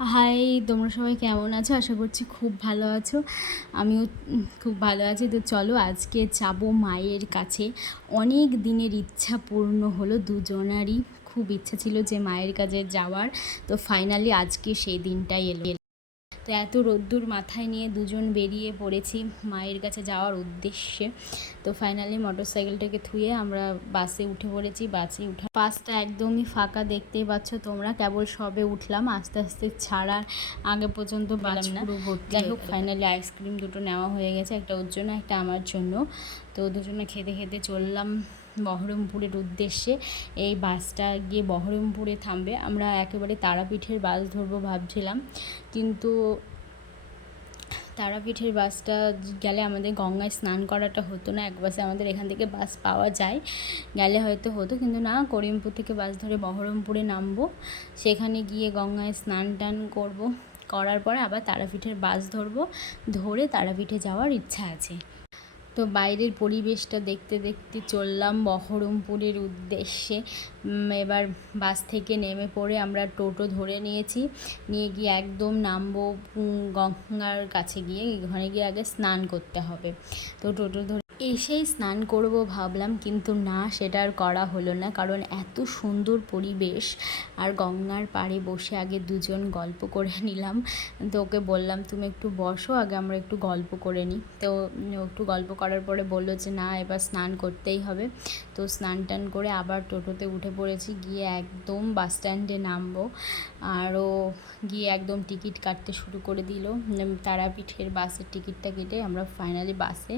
High, তোমরা সবাই কেমন আছো? আশা করছি খুব ভালো আছো। আমিও খুব ভালো আছি। তো চলো আজকে যাব মায়ের কাছে। অনেক দিনের ইচ্ছা পূর্ণ হলো, দুজনারই খুব ইচ্ছা ছিল যে মায়ের কাছে যাওয়ার। তো ফাইনালি আজকে সেই দিনটাই এলো। তো এত রোদ্দুর মাথায় নিয়ে দুজন বেরিয়ে পড়েছি মায়ের কাছে যাওয়ার উদ্দেশ্যে। তো ফাইনালি মোটরসাইকেলটাকে থুয়ে আমরা বাসে উঠে পড়েছি বাসে উঠা বাসটা একদমই ফাঁকা দেখতেই পাচ্ছ। তোমরা কেবল সবে উঠলাম আস্তে আস্তে ছাড়ার আগে পর্যন্ত পেলাম না। যাই হোক ফাইনালি আইসক্রিম দুটো নেওয়া হয়ে গেছে একটা ওর জন্য একটা আমার জন্য। তো দুজনে খেতে খেতে চললাম বহরমপুরের উদ্দেশ্যে এই বাসটা গিয়ে বহরমপুরে থামবে। আমরা একেবারে তারাপীঠের বাস ধরবো ভাবছিলাম। কিন্তু তারাপীঠের বাসটা গেলে আমাদের গঙ্গায় স্নান করাটা হতো না। এক বাসে আমাদের এখান থেকে বাস পাওয়া যায়। গেলে হয়তো হতো, কিন্তু না, করিমপুর থেকে বাস ধরে বহরমপুরে নামবো। সেখানে গিয়ে গঙ্গায় স্নান টান করব। করার পরে আবার তারাপীঠের বাস ধরবো। ধরে তারাপীঠে যাওয়ার ইচ্ছা আছে। তো বাইরের পরিবেশটা দেখতে দেখতে চললাম বহরমপুরের উদ্দেশ্যে। এবার বাস থেকে নেমে পড়ে আমরা টোটো ধরে নিয়েছি। নিয়ে গিয়ে একদম নামবো গঙ্গার কাছে গিয়ে, ঘরে গিয়ে আগে স্নান করতে হবে। তো টোটো ধরে এসেই স্নান করব ভাবলাম, কিন্তু না, সেটা আর করা হলো না, কারণ এত সুন্দর পরিবেশ। আর গঙ্গার পাড়ে বসে আগে দুজন গল্প করে নিলাম। তো ওকে বললাম, তুমি একটু বসো, আগে আমরা একটু গল্প করে নিই। তো একটু গল্প করার পরে বলল যে, না, এবার স্নান করতেই হবে। তো স্নান টান করে আবার টোটোতে উঠে পড়েছি, গিয়ে একদম বাস স্ট্যান্ডে নামবো। আরও গিয়ে একদম টিকিট কাটতে শুরু করে দিল। তারাপীঠের বাসের টিকিটটা কেটে আমরা ফাইনালি বাসে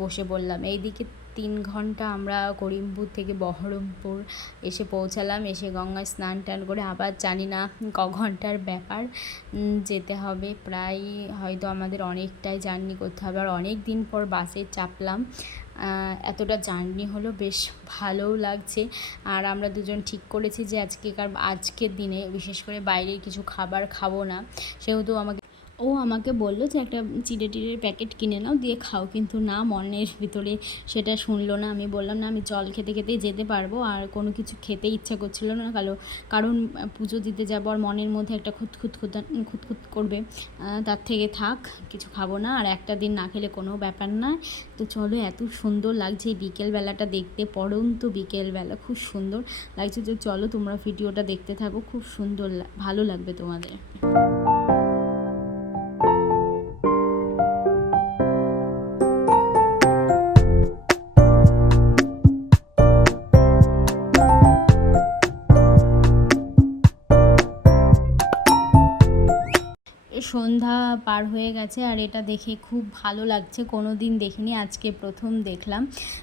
বসে পড়লাম এইদিকে তিন ঘণ্টা আমরা করিমপুর থেকে বহরমপুর এসে পৌঁছালাম, এসে গঙ্গায় স্নান টান করে আবার জানি না ক ঘণ্টার ব্যাপার যেতে হবে। প্রায় হয়তো আমাদের অনেকটাই জার্নি করতে হবে আর অনেক দিন পর বাসে চাপলাম। এতটা জার্নি হলো, বেশ ভালোও লাগছে। আর আমরা দুজন ঠিক করেছি যে আজকেকার, আজকের দিনে বিশেষ করে বাইরের কিছু খাবার খাব না। সেহেতু আমাকে ও আমাকে বলল যে, একটা চিড়ে টিড়ের প্যাকেট কিনে নাও, দিয়ে খাও। কিন্তু না, মনের ভিতরে সেটা শুনলো না। আমি বললাম, না, আমি জল খেতে খেতেই যেতে পারব, আর কোনো কিছু খেতে ইচ্ছা করছিল না কারণ কারণ পুজো দিতে যাব, আর মনের মধ্যে একটা খুঁতখুত খুঁতখুত করবে। তার থেকে থাক, কিছু খাব না, আর একটা দিন না খেলে কোনো ব্যাপার না। তো চলো, এত সুন্দর লাগছে এই বিকেলবেলাটা দেখতে পড়ন্ত বিকেলবেলা। খুব সুন্দর লাগছে। যে চলো, তোমরা ভিডিওটা দেখতে থাকো, খুব সুন্দর ভালো লাগবে তোমাদের। সন্ধ্যা পার হয়ে গেছে আর এটা দেখে খুব ভালো লাগছে। কোনো দিন দেখিনি, আজকে প্রথম দেখলাম।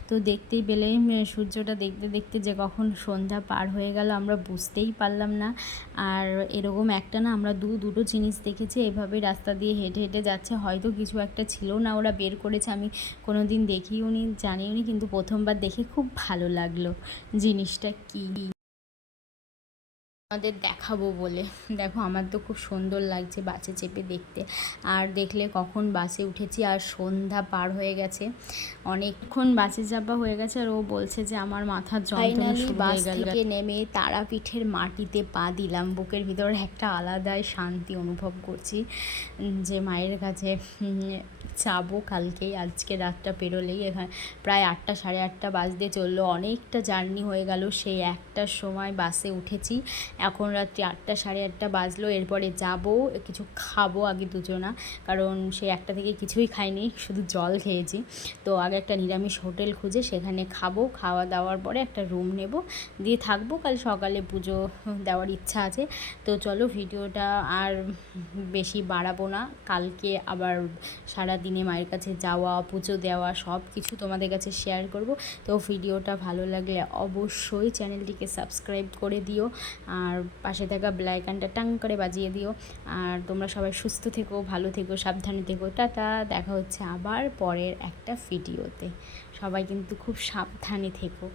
তো দেখতেই পেলে সূর্যটা দেখতে দেখতে যে কখন সন্ধ্যা পার হয়ে গেল, আমরা বুঝতেই পারলাম না। আর এরকম একটা না, আমরা দু, দুটো জিনিস দেখেছি এভাবে রাস্তা দিয়ে হেঁটে হেঁটে যাচ্ছে। হয়তো কিছু একটা ছিল না, ওরা বের করেছে, আমি কোনো দিন দেখিও নি জানিও নি কিন্তু প্রথমবার দেখে খুব ভালো লাগল জিনিসটা কী। আমাদের দেখাবো বলে। দেখো আমার তো খুব সুন্দর লাগছে বাসে চেপে দেখতে। আর দেখলে কখন বাসে উঠেছি আর সন্ধ্যা পার হয়ে গেছে। অনেকক্ষণ বাসে চাপা হয়ে গেছে আর ও বলছে যে আমার মাথার যন্ত্রণা শুরু হয়ে গেল। নেমে তারাপীঠের মাটিতে পা দিলাম। বুকের ভিতরে একটা আলাদাই শান্তি অনুভব করছি যে মায়ের কাছে যাব কালকেই আজকে রাতটা পেরোলেই। এখানে প্রায় আটটা সাড়ে আটটা বাজতে চলল। অনেকটা জার্নি হয়ে গেল। সেই একটার সময় বাসে উঠেছি। এখন রাত্রি আটটা সাড়ে আটটা বাজলো, এরপরে যাব, কিছু খাব আগে দুজনা, কারণ সে একটা থেকে কিছুই খাইনি শুধু জল খেয়েছি। তো আগে একটা নিরামিষ হোটেল খুঁজে সেখানে খাব, খাওয়া দাওয়ার পরে একটা রুম নেব, দিয়ে থাকব, কাল সকালে পুজো দেওয়ার ইচ্ছা আছে। তো চলো ভিডিওটা আর বেশি বাড়াবো না, কালকে আবার সারা দিনে মায়ের কাছে যাওয়া, পুজো দেওয়া, সব কিছু তোমাদের কাছে শেয়ার করব। তো ভিডিওটা ভালো লাগলে অবশ্যই চ্যানেলটিকে সাবস্ক্রাইব করে দিও, আর পাশে থাকা ব্ল্যাক অ্যান্ডটা টাং করে বাজিয়ে দিও। আর তোমরা সবাই সুস্থ থেকো, ভালো থেকো, সাবধানে থেকো। টাটা, দেখা হচ্ছে আবার পরের একটা ভিডিওতে। সবাই কিন্তু খুব সাবধানে থেকো।